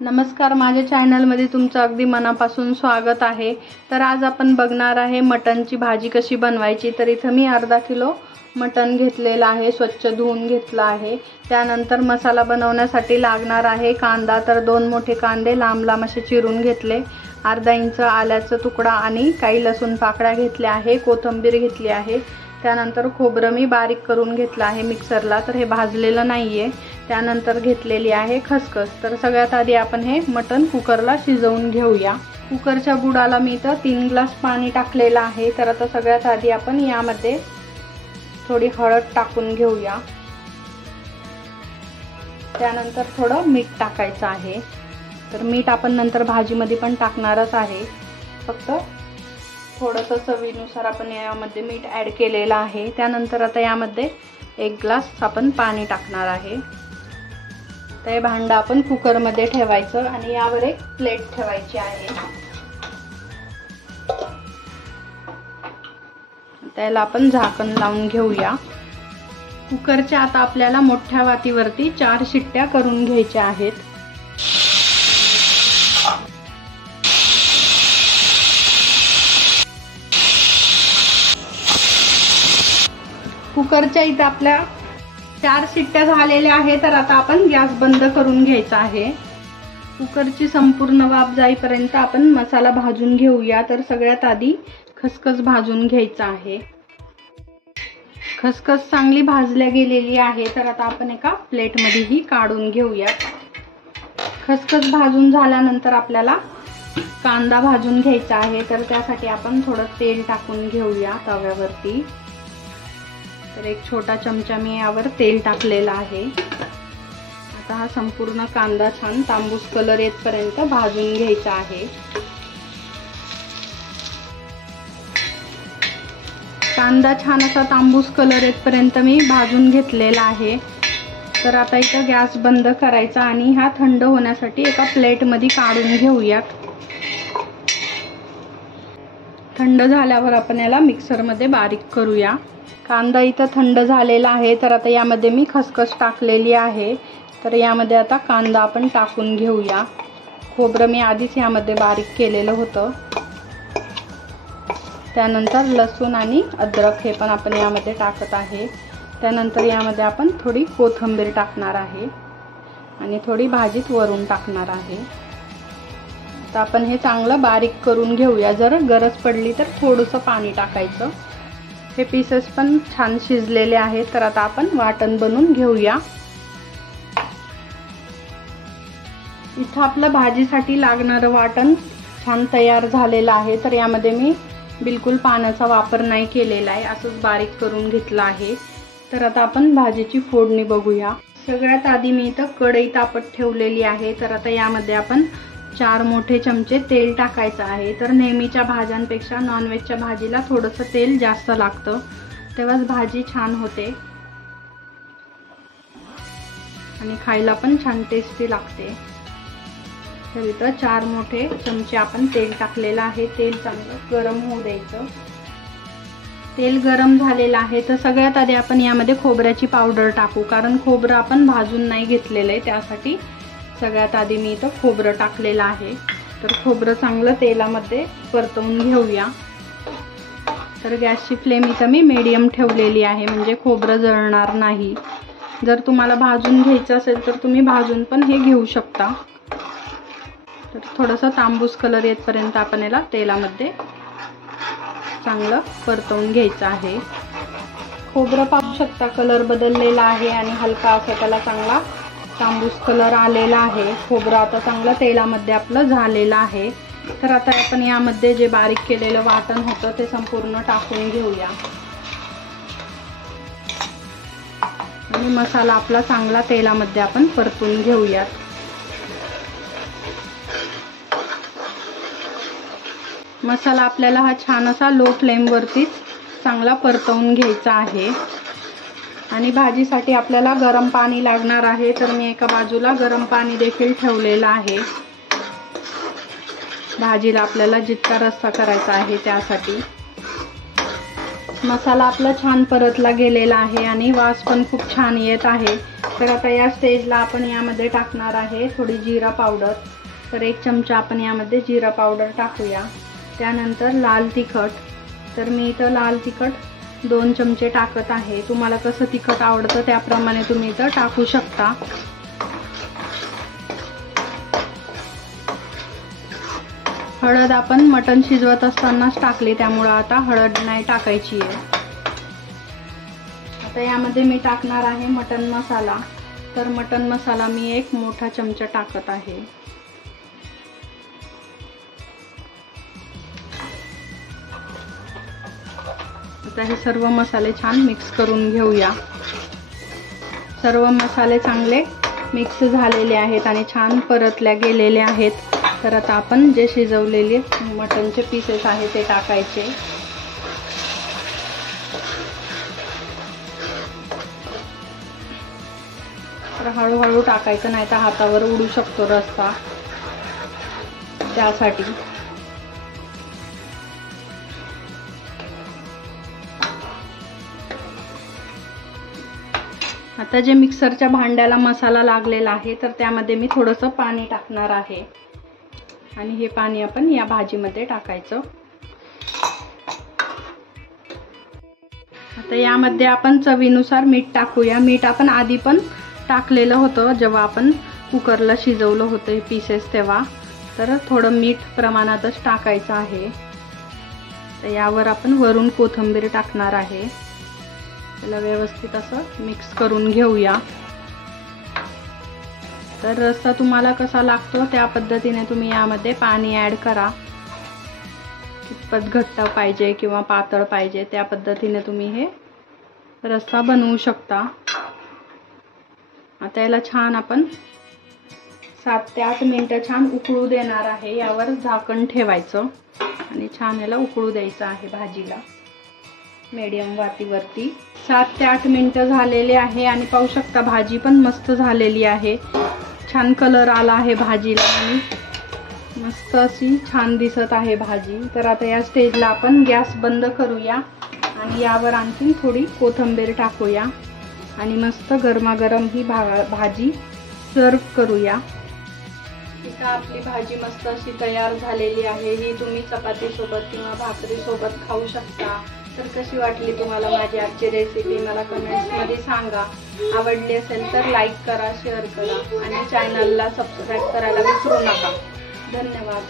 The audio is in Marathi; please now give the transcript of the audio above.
नमस्कार, माझ्या चॅनलमध्ये तुमचं अगदी मनापासून स्वागत आहे। तर आज आपण बघणार आहे मटनची भाजी कशी बनवायची। तर इथे मी अर्धा किलो मटन घेतलेला आहे, स्वच्छ धुवून घेतला आहे। त्यानंतर मसाला बनवण्यासाठी लागणार आहे कांदा। तर 2 मोठे कांदे लांब लांब असे चिरून घेतले, अर्धा इंच आल्याचा तुकडा आणि काही लसूण पाकळ्या घेतल्या आहे, कोथिंबीर घेतली आहे। त्यानंतर खोबरं मी बारीक करून घेतलं आहे मिक्सरला, तर हे भाजलेलं नाहीये। त्यानंतर घेतलेली आहे खसखस। तर सगळ्यात आधी आपण हे मटन कुकरला शिजवून घेऊया। कुकरच्या बुडाला मी इथं 3 ग्लास पाणी टाकलेलं आहे। तर आता सगळ्यात आधी आपण यामध्ये थोडी हळद टाकून घेऊया। त्यानंतर थोडं मीठ टाकायचं आहे। तर मीठ आपण नंतर भाजीमध्ये पण टाकणारच आहे, फक्त थोडंसं चवीनुसार आपण यामध्ये मीठ ॲड केलेलं आहे। त्यानंतर आता यामध्ये 1 ग्लास आपण पाणी टाकणार आहे। तर हे भांडं आपण कुकरमध्ये ठेवायचं आणि यावर एक प्लेट ठेवायची आहे। त्याला आपण झाकण लावून घेऊया। कुकरच्या आता आपल्याला मोठ्या वातीवरती 4 शिट्ट्या करून घ्यायच्या आहेत। कुकरच्या इथे आपल्या 4 शिट्ट्या झालेल्या आहेत। तर आता आपण गॅस बंद करून घ्यायचा आहे। कुकरची संपूर्ण वाफ जाईपर्यंत आपण मसाला भाजून घेऊया। तर सगळ्यात आधी खसखस भाजून घ्यायचा आहे। खसखस चांगली भाजल्या गेलेली आहे। तर आता आपण एका प्लेटमध्ये ही काढून घेऊया। खसखस भाजून झाल्यानंतर आपल्याला कांदा भाजून घ्यायचा आहे। तर त्यासाठी आपण थोडं तेल टाकून घेऊया तव्यावरती। तर 1 छोटा चमचा मी यावर तेल टाकलेला आहे। आता हा संपूर्ण कांदा छान तांबूस कलर येतपर्यंत भाजून घ्यायचा आहे। कांदा छान असा तांबूस कलर येतपर्यंत मी भाजून घेतलेला आहे। तर आता इथं गॅस बंद करायचा आणि हा थंड होण्यासाठी एका प्लेटमध्ये काढून घेऊयात। थंड झाल्यावर आपण याला मिक्सरमध्ये बारीक करूया। कांदा इथं थंड झालेला आहे। तर आता यामध्ये मी खसखस टाकलेली आहे। तर यामध्ये आता कांदा आपण टाकून घेऊया। खोबरं मी आधीच यामध्ये बारीक केलेलं होतं। त्यानंतर लसूण आणि अद्रक हे पण आपण यामध्ये टाकत आहे। त्यानंतर यामध्ये आपण थोडी कोथिंबीर टाकणार आहे आणि थोडी भाजीत वरून टाकणार आहे। आता आपण हे चांगलं बारीक करून घेऊया। जर गरज पडली तर थोडंसं पाणी टाकायचं। हे पीसेस पण छान शिजलेले आहेत। तर आता आपण वाटण बनवून घेऊया। इथं आपलं भाजीसाठी लागणारं वाटण छान तयार झालेलं आहे। तर यामध्ये मी बिलकुल पाण्याचा वापर नाही केलेला आहे, असंच बारीक करून घेतलं आहे। तर आता आपण भाजीची फोडणी बघूया। सगळ्यात आधी मी इथं कढई तापत ठेवलेली आहे। तर आता यामध्ये आपण 4 मोठे चमचे तेल टाकायचं आहे। तर नेहमीच्या भाज्यांपेक्षा नॉनव्हेजच्या भाजीला थोडंसं तेल जास्त लागतं, तेव्हाच भाजी छान होते आणि खायला पण छान टेस्टी लागते। तर इथं 4 मोठे चमचे आपण तेल टाकलेलं आहे। तेल चांगलं गरम होऊ द्यायचं। तेल गरम झालेलं आहे। तर सगळ्यात आधी आपण यामध्ये खोबऱ्याची पावडर टाकू, कारण खोबरं आपण भाजून नाही घेतलेलं आहे, त्यासाठी सगळ्यात आधी मी इथं खोबरं टाकलेलं आहे। तर खोबरं चांगलं तेलामध्ये परतवून घेऊया। तर गॅसची फ्लेम इथं मी मीडियम ठेवलेली आहे, म्हणजे खोबरं जळणार नाही। जर तुम्हाला भाजून घ्यायचं असेल तर तुम्ही भाजून पण हे घेऊ शकता। तर थोडंसं तांबूस कलर येतपर्यंत आपण याला तेलामध्ये चांगलं परतवून घ्यायचं आहे। खोबरं पाहू शकता कलर बदललेला आहे आणि हलका असा त्याला चांगला तांबूस कलर आलेला आहे। खोबरं आता चांगलं तेलामध्ये आपलं झालेलं आहे। तर आता आपण यामध्ये जे बारीक केलेलं वाटण होतं ते संपूर्ण टाकून घेऊया आणि मसाला आपला चांगला तेलामध्ये आपण परतून घेऊयात। मसाला आपल्याला हा छान असा लो फ्लेमवरतीच चांगला परतवून घ्यायचा आहे आणि भाजीसाठी आपल्याला गरम पाणी लागणार आहे। तर मी एका बाजूला गरम पाणी देखील ठेवलेलं आहे। भाजीला आपल्याला जितका रस्सा करायचा आहे त्यासाठी। मसाला आपला छान परतला गेलेला आहे आणि वास पण खूप छान येत आहे। तर आता या स्टेजला आपण यामध्ये टाकणार आहे थोडी जिरा पावडर। तर 1 चमचा आपण यामध्ये जिरा पावडर टाकूया। त्यानंतर लाल तिखट, तर मी इथं लाल तिखट 2 चमचे टाकत आहे। तुम्हाला कसं तिखट आवडतं त्याप्रमाणे तुम्ही इथं टाकू शकता। हळद आपण मटण शिजवत असतानाच टाकली, त्यामुळे आता हळद नाही टाकायची आहे। आता यामध्ये मी टाकणार आहे मटण मसाला। तर मटण मसाला मी 1 मोठा चमचा टाकत आहे। आता हे सर्व मसाले छान मिक्स करून घेऊया। सर्व मसाले चांगले मिक्स झालेले आहेत आणि छान परतल्या गेलेले आहेत। तर आता आपण जे शिजवलेले मटणचे पीसेस आहेत ते टाकायचे। तर हळूहळू टाकायचं, नाही तर हातावर उडू शकतो रस्सा, त्यासाठी। आता जे मिक्सरच्या भांड्याला मसाला लागलेला आहे तर त्यामध्ये मी थोडंसं पाणी टाकणार आहे आणि हे पाणी आपण या भाजीमध्ये टाकायचं। आता यामध्ये आपण चवीनुसार मीठ टाकूया। मीठ आपण आधी पण टाकलेलं होतं जेव्हा आपण कुकरला शिजवलं होतं हे पीसेस तेव्हा, तर थोडं मीठ प्रमाणातच टाकायचं आहे। तर यावर आपण वरून कोथिंबीर टाकणार आहे। त्याला व्यवस्थित असं मिक्स करून घेऊया। तर रस्सा तुम्हाला कसा लागतो त्या पद्धतीने तुम्ही यामध्ये पाणी ॲड करा। कितपत घट्ट पाहिजे किंवा पातळ पाहिजे त्या पद्धतीने तुम्ही हे रस्सा बनवू शकता। आता याला छान आपण 7 ते 8 मिनिटं छान उकळू देणार आहे। यावर झाकण ठेवायचं आणि छान याला उकळू द्यायचं आहे भाजीला मीडियम वातीवरती। 7 ते 8 मिनिटं झालेले आहे आणि पाहू शकता भाजी पण मस्त झालेली आहे। छान कलर आला आहे भाजीला आणि मस्त अशी छान दिसत आहे भाजी। तर आता या स्टेजला आपण गॅस बंद करूया आणि यावर आणखी थोडी कोथिंबीर टाकूया आणि मस्त गरमागरम ही भाजी सर्व करूया। इथं आपली भाजी मस्त अशी तयार झालेली आहे। ही तुम्ही चपाती सोबत किंवा भाकरी सोबत खाऊ शकता। तर कशी वाटली तुम्हाला माझी आजची रेसिपी मला कमेंट्स मध्ये सांगा। आवडली असेल तर लाईक करा, शेअर करा आणि चॅनलला सबस्क्राईब करायला विसरू नका। धन्यवाद।